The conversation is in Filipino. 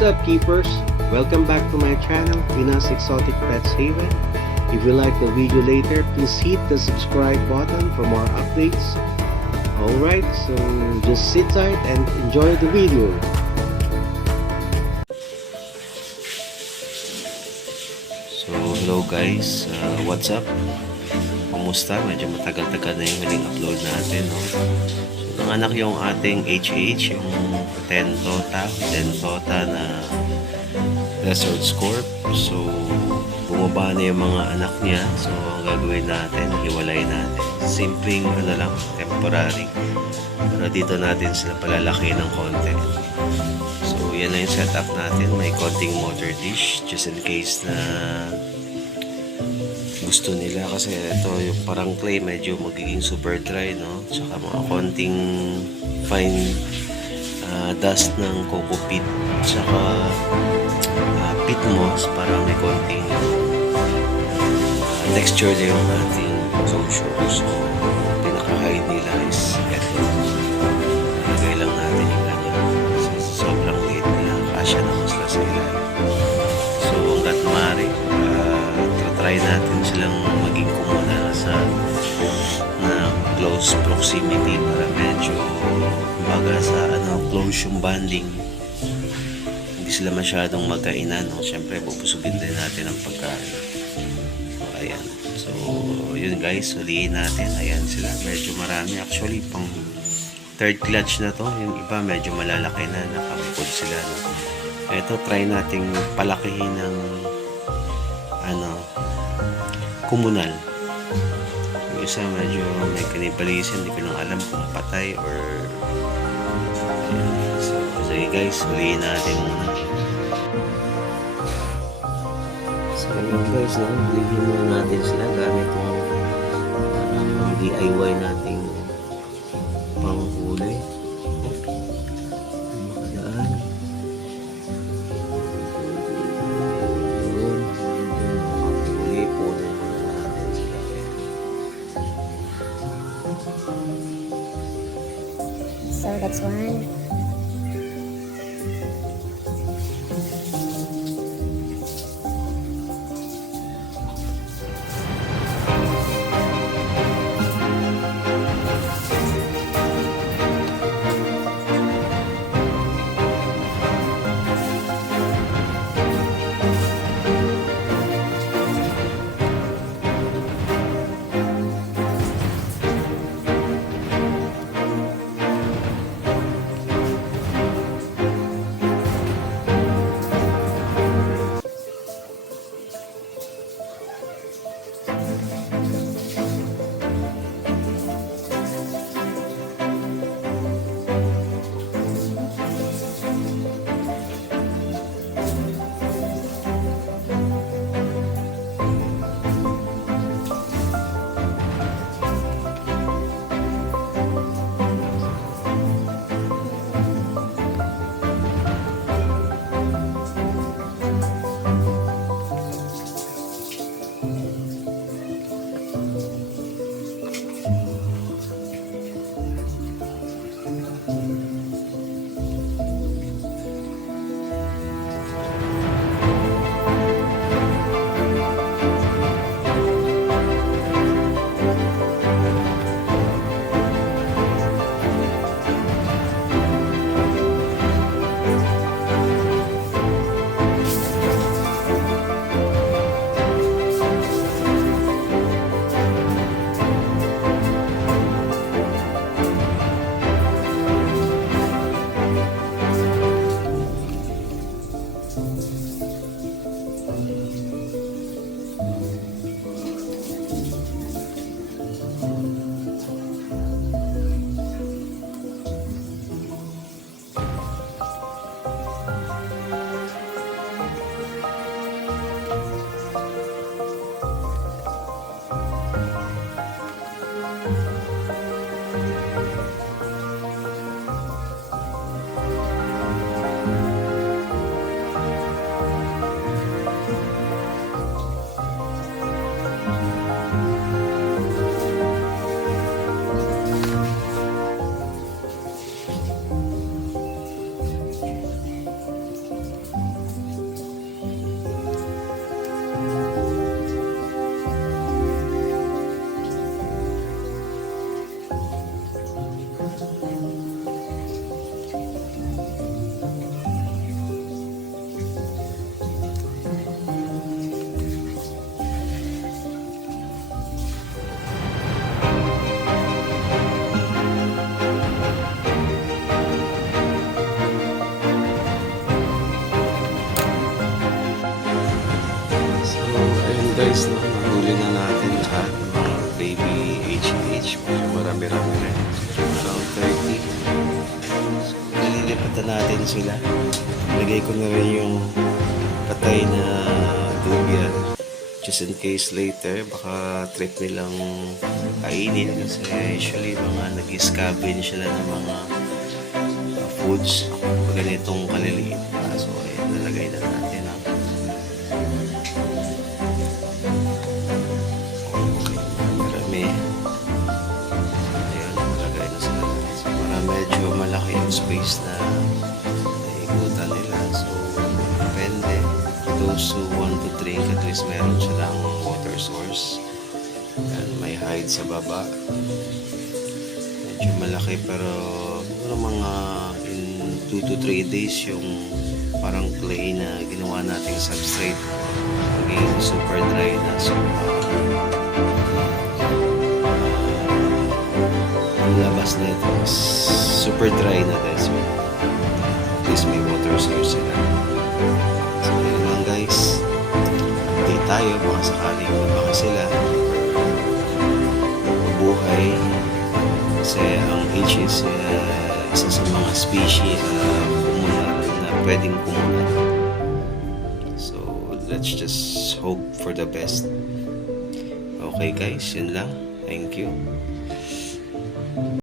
What's up, keepers? Welcome back to my channel, Pinas Exotic Pets Haven. If you like the video later, please hit the subscribe button for more updates. Alright, so just sit tight and enjoy the video. So hello guys, what's up? Kumusta? Medyo matagal-tagal na yung huling upload natin, no? So nanganak yung ating HH, yung Dentota na Desert Scorp. So bumaba na yung mga anak niya. So ang gagawin natin, hiwalay natin. Simpleng lang, temporary. Pero dito natin sila palalaki ng konti. So yan na yung setup natin. May konting motor dish just in case na gusto nila, kasi ito yung parang clay medyo magiging super dry, no? Tsaka mga konting fine dust ng coco peat, tsaka peat moss para may konting texture na yung ating closure. So pinaka-hide nila is ito. Nalagay lang natin yung ganyan. Sobrang liit nila, kasya naman sila sa ilalim. So hanggat maaari, try natin silang maging kumuna sa close proximity para medyo kumbaga sa close yung bonding, hindi sila masyadong magkainan, no? Siyempre bubusugin din natin ang pagkain. So ayan, so yun guys, huliin natin. Ayan sila, medyo marami actually, pang third clutch na to. Yung iba medyo malalaki na, nakabukod sila, no? Ito try nating palakihin ng komunal. Yung isa medyo may kanibalism, hindi ko lang alam kung patay or so sige guys, huliin natin muna. So yun guys, huliin muna natin sila gamit yung DIY nating panghuli. So that's one. guys, no, nahuli na natin lahat ng mga baby H&H. Marami-rami rin. Around 30. So, nililipatan natin sila. Lagay ko na rin yung patay na dubia. Just in case later, baka trip nilang kainin. Kasi usually mga nag-scavenge sila ng mga foods. Pag ganitong kaliliit pa. So, ayan, nalagay na natin. Marami. Ayun, nalagay na sila. So, para medyo malaki yung space na naikutan nila. So, depende. Those who want to drink, at least meron silang water source. And may hide sa baba. Medyo malaki pero mga in 2 to 3 days yung parang clay na ginawa nating substrate maging super dry na. So, ang labas na ito is super dry na din. So, at least may water source sila. So, yun lang guys. Update tayo baka sakaling baka sila mabuhay. Kasi ang H is isa sa mga species kumunal na pwedeng kumunal. So, let's just hope for the best. Okay guys, yun lang. Thank you.